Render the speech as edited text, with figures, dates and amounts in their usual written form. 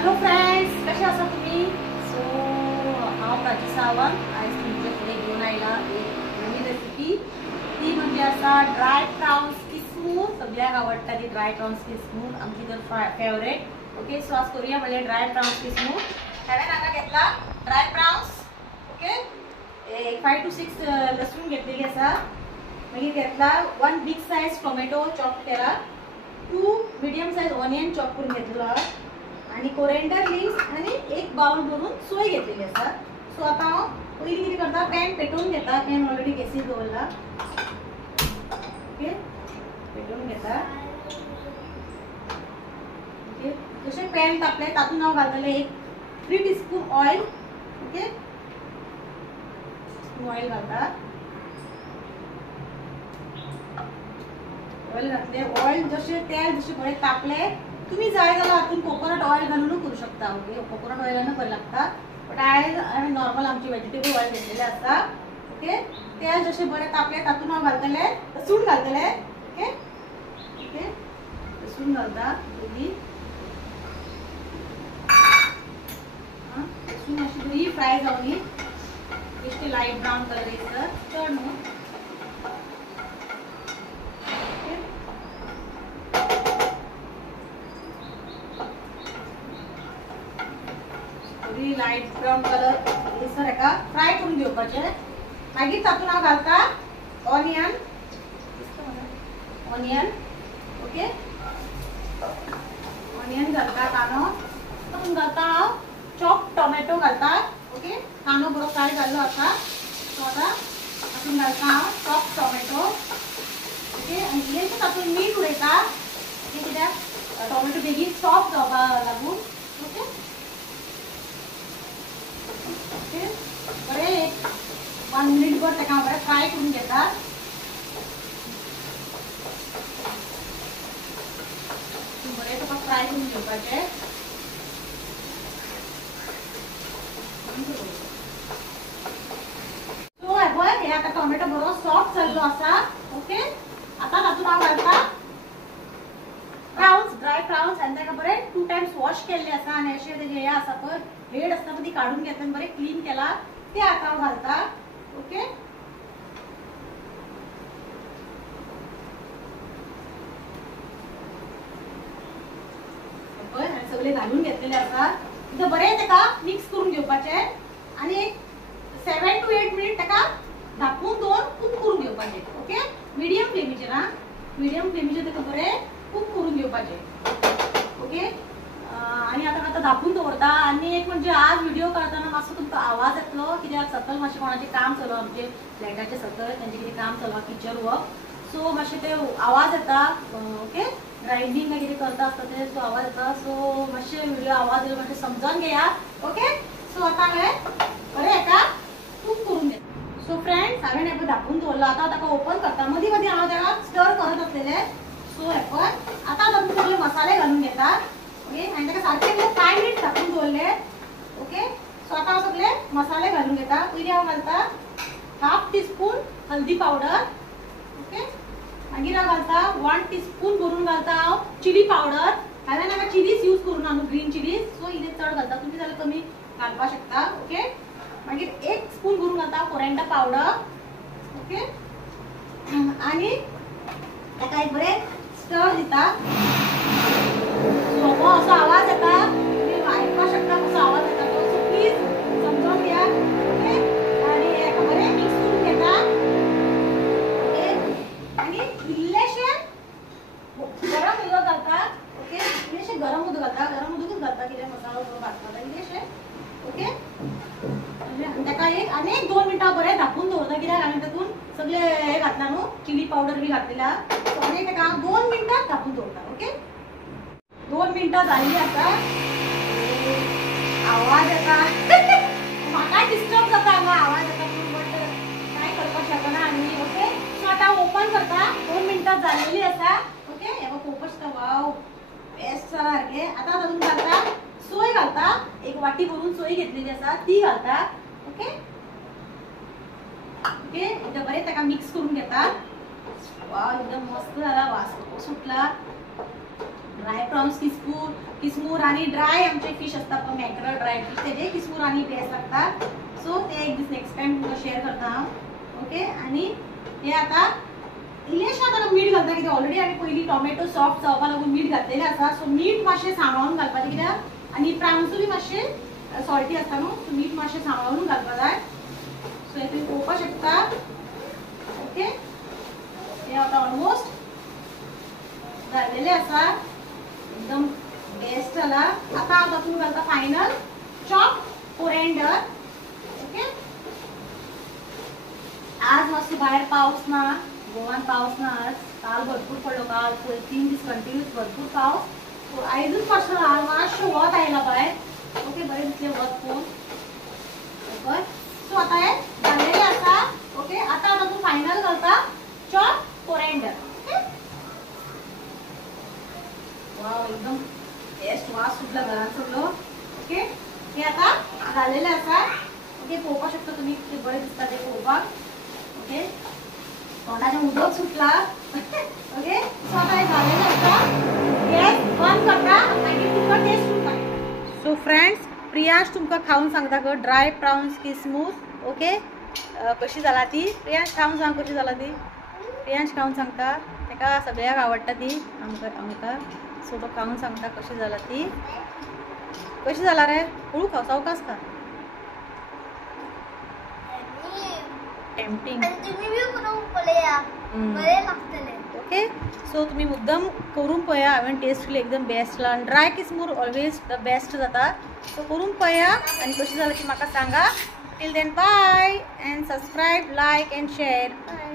Hello friends, कसे आसा तुम्ही? सो हांव प्राची सावंत आयज तुमचे फुडें घेवन आयला एक नवी रेसिपी। ती म्हणजे आसा ड्राय प्राउन्स किसमूर। सगळ्यांक आवडटा ती ड्राय प्राउन्स किसमूर, आमची तर फेवरेट। ओके, सो आज करूया म्हणजे ड्राय प्राउन्स किसमूर। हांवें हांगा घेतला ड्राय प्राउन्स। ओके, 5 to 6 लसूण घेतलेली आसा। मागीर घेतला 1 बिग साइज टोमॅटो चॉप केला, 2 मीडियम साइज ऑनियन चॉप करून घेतला आणि कोरिएंडर लीव्स आणि 1 बाउल भरून सोय घेतलेली आसा। सो आता हांव पयलीं कितें करता, पॅन पेटोवन घेता। पॅन ऑलरेडी गॅसीर दवरला। ओके, पेटोवन घेता। ओके, जशें पॅन तापले तातूंत हांव घालतलें एक 3 टीस्पून ऑयल। ओके, ऑयल घालता। ऑयल घातले, ऑयल जशें तेल जशें बरें तापले, तुम्ही जाय जाल्यार हातून कोकोनट ऑयल घालून करू शकता। ओके, कोकोनट ऑयलान बरें लागता, बट हांवें नॉर्मल आमची वेजिटेबल ऑयल घेतलेलें आसा। ओके, तेल जशें बरें तापले तातून हांव घालतलें लसूण घालतलें। ओके, ओके, लसूण घालता पयलीं। लसूण मातशी बरी फ्राय जावनी, बेश्टी लायट ब्रावन कलर येयसर, चड न्हू। लाइट ब्राउन कलर येसर हेका फ्राय करून घेवपाचे। मागीर तातून हांव घालता ऑनियन। ओके, ऑनियन घालता, कांदो तातून घालता, हांव चॉप टोमॅटो घालता। ओके, कांदो बरो फ्राय जाल्लो आसा, सो आतां तातून घालता हांव चॉप टोमॅटो। ओके, आनी इल्लेशें तातून मीठ उडयता, कित्याक टोमॅटो बेगीन सॉफ्ट जावपाक लागून। ओके, बरें 1 मिनिट भर ताका बरें फ्राय करून घेता। बरें तुका फ्राय करून घेवपाचें। सो हे आतां टोमॅटो बरो सॉफ्ट जाल्लो आसा। ओके, आतां तातून हांव घालता प्राउन्स, ड्राय प्राउन्स, आनी ताका बरें 2 टायम्स वॉश केल्ले आसा आनी अशें तेजे हें आसा पळय, हेड आसता ती काढून घेतला आनी बरें क्लीन केला, ते आतां हांव घालता। ओके, सगळे घालून घेतलेले आसा। इथं बरें ताका मिक्स करून घेवपाचे आनी एक 7 to 8 मिनिट ताका धापून दवरून कूक करून घेवपाचे। ओके, मिडियम फ्लेमीचेर, मिडियम फ्लेमीचेर ताका बरें कूक करून घेवपाचे। ओके, आणि आता धापून दवरता। आणि एक म्हणजे आज व्हिडिओ करताना मातसो तुमकां आवाज येतलो, कित्याक सकयल मातशें कोणाचें काम चालू आमचे फ्लॅटाचे सकयल, तेंचें कितें काम चालू किचन वर्क, सो मातशें ते आवाज येता। ओके, ग्राइंडिंग काय कितें करता आसता ते, सो आवाज येता, सो मातशें व्हिडिओ आवाज येयलो मातशें समजून घेया। ओके, सो आतां हांवें बरें हेका कूक करून घेता। सो फ्रेंड्स, हांवें हेका धापून दवरलो, आतां ताका ओपन करता। मदीं मदीं हांव ताका स्टर करत आसलेलें। सो हे पळय, आतां तातूंत सगळे मसाले घालून घेता। ओके, आनी ताका सारके 5 मिनिट धापून दवरले। ओके, सो आतां हांव सगळे मसाले घालून घेता। पयलीं हांव घालता 1/2 टीस्पून हल्दी पावडर। ओके, मागीर हांव घालता 1 टीस्पून भरून घालता हांव चिली पावडर। हांवें हांगा चिलीज यूज करून हांव ग्रीन चिलीज, सो इल्ले चड घालता, तुमी जाल्यार कमी घालपाक शकता। ओके, मागीर 1 स्पून भरून घालता कोरिएंडर पावडर। ओके, आनी ताका एक बरें स्टर दिता। हो असो आवाज येता, तुम्ही आयकपाक शकता कसो आवाज येता तो, सो प्लीज समजून घ्या। ओके, आणि हेका बरें मिक्स करून घेता। ओके, आणि इल्लेशें गरम उदक घालता। ओके, इल्लेशें गरम उदक घालता, गरम उदकूच घालता, कित्याक मसालो बरो भाजता इल्लेशें। ओके, आनी ताका एक 2 मिनटां बरें धापून दवरता, कित्याक हांवें तातूंत सगळे हे घातला न्हू, चिली पावडर बी घातलेला, सो आनी ताका 2 मिनटां धापून दवरता। ओके, 2 मिनटां जाल्ली आसा। आवाज येता म्हाका डिस्टर्ब जाता, हांगा आवाज येता, बट कांय करपाक शकना आमी। ओके, सो आतां ओपन करता, 2 मिनटां जाल्लेली आसा। ओके, हे पळोवपाक शकता, वाव बेस्ट जाला सारकें। आतां तातूंत घालता सोय घालता, 1 वाटी भरून सोय घेतलेली आसा ती घालता। ओके, ओके, इथं बरें ताका मिक्स करून घेता। वाव, एकदम मस्त जाला, वास सुटला, ड्राय प्रॉन्स किसमूर आणि ड्राय आमचे फिश असतात पण मॅक्रल ड्राय फिश तेजे किसमूर आणि बेस्ट लागतात. सो ते एक दीस नेक्स्ट टाइम तुमकां शेअर करता हांव. ओके आणि हे आता इल्लेशें आता मीठ घालता कित्याक ऑलरेडी आमी पयलीं टोमॅटो सॉफ्ट जावपा लागून मीठ घातलेलें आसा. सो मीठ मातशें सांबाळून घालपाचें कित्याक आनी प्रावन्सूय बी मातशें सॉल्टी आसता न्हू. सो मीठ मातशें सांबाळून घालपा जाय. सो हे तुमी पळोवपाक शकता. ओके हे आता ऑलमोस्ट झालेले आसा. एकदम बेस्ट जाला. आता हांव तातूंत घालता फायनल चॉप कोरिएंडर. ओके आज मातसो भायर पावस ना, गोवान पावस ना. आज काल भरपूर पडलो. काल 3 दीस कंटिन्यूस भरपूर पावस. सो आयजूच मातशें वत आयला भायर. ओके बरें दिसलें वत पळोवन. ओके सो आता हे झालेलें आसा. ओके आता हांव तातूंत फायनल घालता चॉप कोरिएंडर. ओके वाव एकदम बेस्ट वास सुटला घरान सगळो. ओके हे आता झालेलें आसा. ओके पळोवपाक शकता तुमी कितलें बरें दिसता तें पळोवपाक. ओके तोंडाचें उदक सुटला. ओके सो आता हे झालेलें आसा. गॅस बंद करता मागीर तुमकां टेस्ट करता. सो फ्रेंड्स प्रियांश तुमकां खावन सांगता गो ड्राय प्रॉन्स किसमूर. ओके कशी जाला ती. प्रियांश खावन सांग कशी जाला ती. प्रियांश खावन सांगता. ताका सगळ्याक आवडटा ती आमकां. सो तो खावन सांगता कशी जाला ती. कशी जाला रे. हळू खा सावकास खा. टेम्पटिंग. ओके सो तुम्ही मुद्दम करून पळया. हांवें टेस्ट केली एकदम बेस्ट जाला. आनी ड्राय किसमूर ऑलवेज द बेस्ट जाता. सो करून पळया आनी कशी जाला ती म्हाका सांगा. Till then bye and subscribe, like and share. Bye.